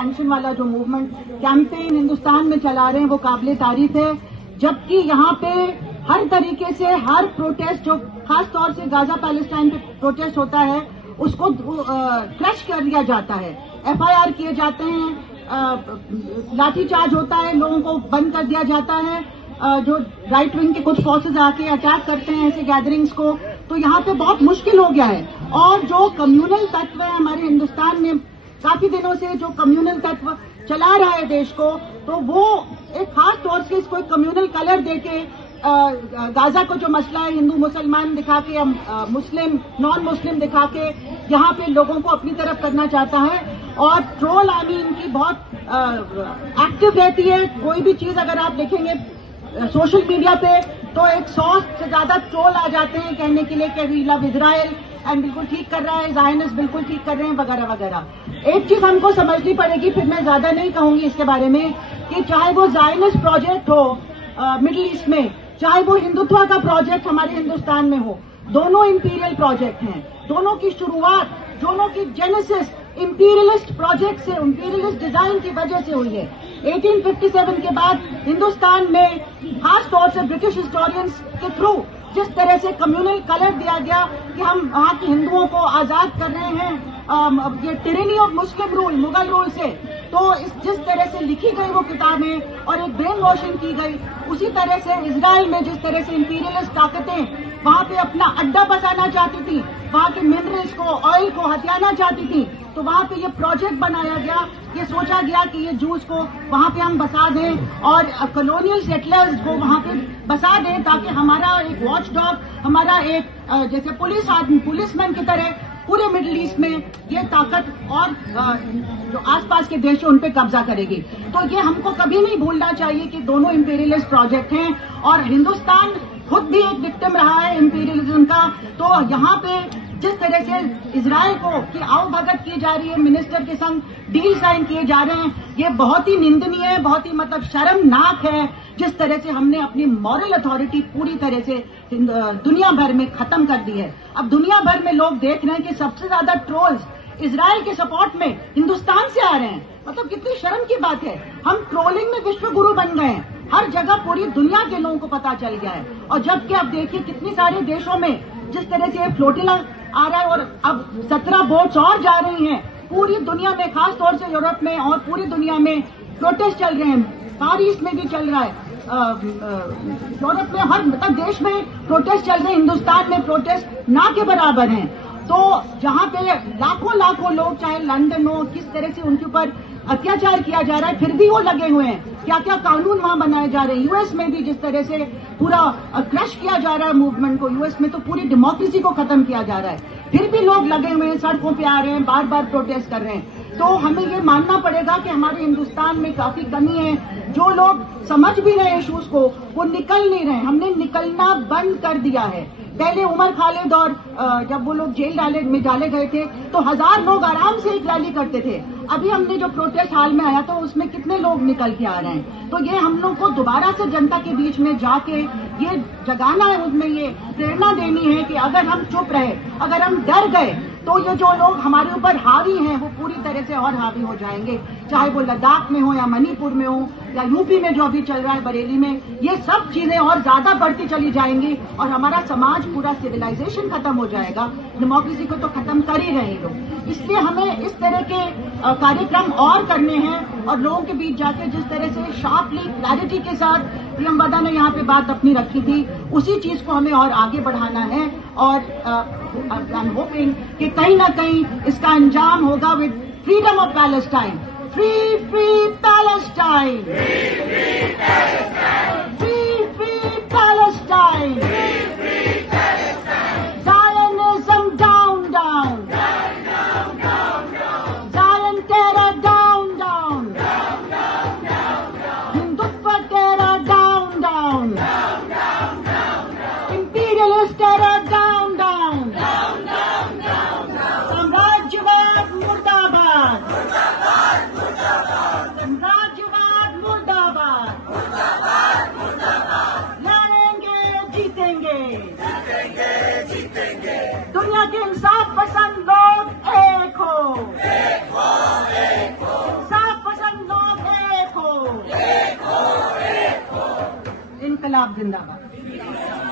Expansion वाला जो movement campaign Hindustan में चला रहे हैं वो काबिले तारीफ है। जबकि यहाँ पे हर तरीके से हर प्रोटेस्ट जो खास तौर से गाजा पैलेस्टाइन पे प्रोटेस्ट होता है उसको क्रश कर दिया जाता है, FIR किए जाते हैं, लाठीचार्ज होता है, लोगों को बंद कर दिया जाता है, जो राइट विंग के कुछ फोर्सेस आके अटैक करते हैं ऐसे गैदरिंग्स को। तो यहाँ पे बहुत मुश्किल हो गया है। और जो कम्युनल तत्व है हमारे हिंदुस्तान में काफी दिनों से जो कम्युनल तत्व चला रहा है देश को, तो वो एक खास तौर से इसको एक कम्युनल कलर देके गाजा को जो मसला है हिंदू मुसलमान दिखा के या मुस्लिम नॉन मुस्लिम दिखा के यहाँ पे लोगों को अपनी तरफ करना चाहता है। और ट्रोल आर्मी इनकी बहुत एक्टिव रहती है। कोई भी चीज अगर आप देखेंगे सोशल मीडिया पे तो 100 से ज्यादा ट्रोल आ जाते हैं कहने के लिए कि वी लव इजराइल एंड बिल्कुल ठीक कर रहा है, ज़ायनिस्ट बिल्कुल ठीक कर रहे हैं वगैरह वगैरह। एक चीज हमको समझनी पड़ेगी, फिर मैं ज्यादा नहीं कहूंगी इसके बारे में, कि चाहे वो ज़ायनिस्ट प्रोजेक्ट हो मिडिल ईस्ट में, चाहे वो हिंदुत्व का प्रोजेक्ट हमारे हिंदुस्तान में हो, दोनों इंपीरियल प्रोजेक्ट हैं। दोनों की शुरुआत, दोनों की जेनेसिस इंपीरियलिस्ट प्रोजेक्ट से, इंपीरियलिस्ट डिजाइन की वजह से हुई है। 1857 के बाद हिंदुस्तान में खास तौर से ब्रिटिश हिस्टोरियंस के थ्रू जिस तरह से कम्युनल कलर दिया गया कि हम वहाँ के हिंदुओं को आजाद कर रहे हैं ये tyranny of Muslim rule, Mughal rule से, तो जिस तरह से लिखी गई वो किताबें और एक ब्रेन वॉशिंग की गई, उसी तरह से इजराइल में जिस तरह से इंपीरियलिस्ट ताकतें वहाँ पे अपना अड्डा बसाना चाहती थी, वहाँ के मिनरल्स को, ऑयल को हथियाना चाहती थी, तो वहाँ पे ये प्रोजेक्ट बनाया गया, ये सोचा गया कि ये जूस को वहाँ पे हम बसा दें और कॉलोनियल सेटलर्स को वहाँ पे बसा दें, ताकि हमारा एक वॉच डॉग, हमारा एक जैसे पुलिसमैन की तरह पूरे मिडिल ईस्ट में ये ताकत और जो आसपास के देश हैं उन पे कब्जा करेगी। तो ये हमको कभी नहीं भूलना चाहिए कि दोनों इंपीरियलिस्ट प्रोजेक्ट हैं और हिंदुस्तान खुद भी एक विक्टिम रहा है इंपीरियलिज्म का। तो यहाँ पे जिस तरह से इजराइल को की आवभगत की जा रही है, मिनिस्टर के संग डील साइन किए जा रहे हैं, ये बहुत ही निंदनीय है, बहुत ही मतलब शर्मनाक है। जिस तरह से हमने अपनी मॉरल अथॉरिटी पूरी तरह से दुनिया भर में खत्म कर दी है। अब दुनिया भर में लोग देख रहे हैं कि सबसे ज्यादा ट्रोल्स इजराइल के सपोर्ट में हिंदुस्तान से आ रहे हैं। मतलब कितनी शर्म की बात है। हम ट्रोलिंग में विश्व गुरु बन गए हैं, हर जगह पूरी दुनिया के लोगों को पता चल गया है। और जबकि अब देखिए कितनी सारे देशों में जिस तरह से फ्लोटिला आ रहा है और अब 17 बोट्स और जा रही हैं पूरी दुनिया में, खास तौर से यूरोप में और पूरी दुनिया में प्रोटेस्ट चल रहे हैं। फार ईस्ट में भी चल रहा है, यूरोप में हर मतलब देश में प्रोटेस्ट चल रहे हैं। हिंदुस्तान में प्रोटेस्ट ना के बराबर हैं। तो जहाँ पे लाखों लाखों लोग, चाहे लंदन हो, किस तरह से उनके ऊपर अत्याचार किया जा रहा है, फिर भी वो लगे हुए हैं। क्या क्या कानून वहाँ बनाए जा रहे हैं। यूएस में भी जिस तरह से पूरा क्रश किया जा रहा है मूवमेंट को, यूएस में तो पूरी डेमोक्रेसी को खत्म किया जा रहा है, फिर भी लोग लगे हुए हैं, सड़कों पे आ रहे हैं, बार बार प्रोटेस्ट कर रहे हैं। तो हमें ये मानना पड़ेगा कि हमारे हिंदुस्तान में काफी कमी है। जो लोग समझ भी रहे इश्यूज को वो निकल नहीं रहे। हमने निकलना बंद कर दिया है। पहले उमर खालिद और जब वो लोग जेल में डाले गए थे तो 1000 लोग आराम से एक रैली करते थे। अभी हमने जो प्रोटेस्ट हाल में आया तो उसमें कितने लोग निकल के आ रहे हैं। तो ये हम लोग को दोबारा से जनता के बीच में जाके ये जगाना है, उसमें ये प्रेरणा देनी है कि अगर हम चुप रहे, अगर हम डर गए, तो ये जो लोग हमारे ऊपर हावी हैं वो पूरी तरह से और हावी हो जाएंगे। चाहे वो लद्दाख में हो या मणिपुर में हो या यूपी में जो अभी चल रहा है बरेली में, ये सब चीजें और ज्यादा बढ़ती चली जाएंगी और हमारा समाज, पूरा सिविलाइजेशन खत्म हो जाएगा। डेमोक्रेसी को तो खत्म कर ही रहे लोग। इसलिए हमें इस तरह के कार्यक्रम और करने हैं और लोगों के बीच जाके जिस तरह से शार्पली क्लैरिटी के साथ पीएम वदा ने यहाँ पे बात अपनी रखी थी, उसी चीज को हमें और आगे बढ़ाना है। और आई एम होपिंग कि कहीं ना कहीं इसका अंजाम होगा with freedom of Palestine. Free free Palestine, free free Palestine, Zionism down down, Zion terror down down, Hindutva terror down down, imperialist terror down down, साम्राज्यवाद मुर्दाबाद, साम्राज्यवाद मुर्दाबाद। इंकलाब जिंदाबाद।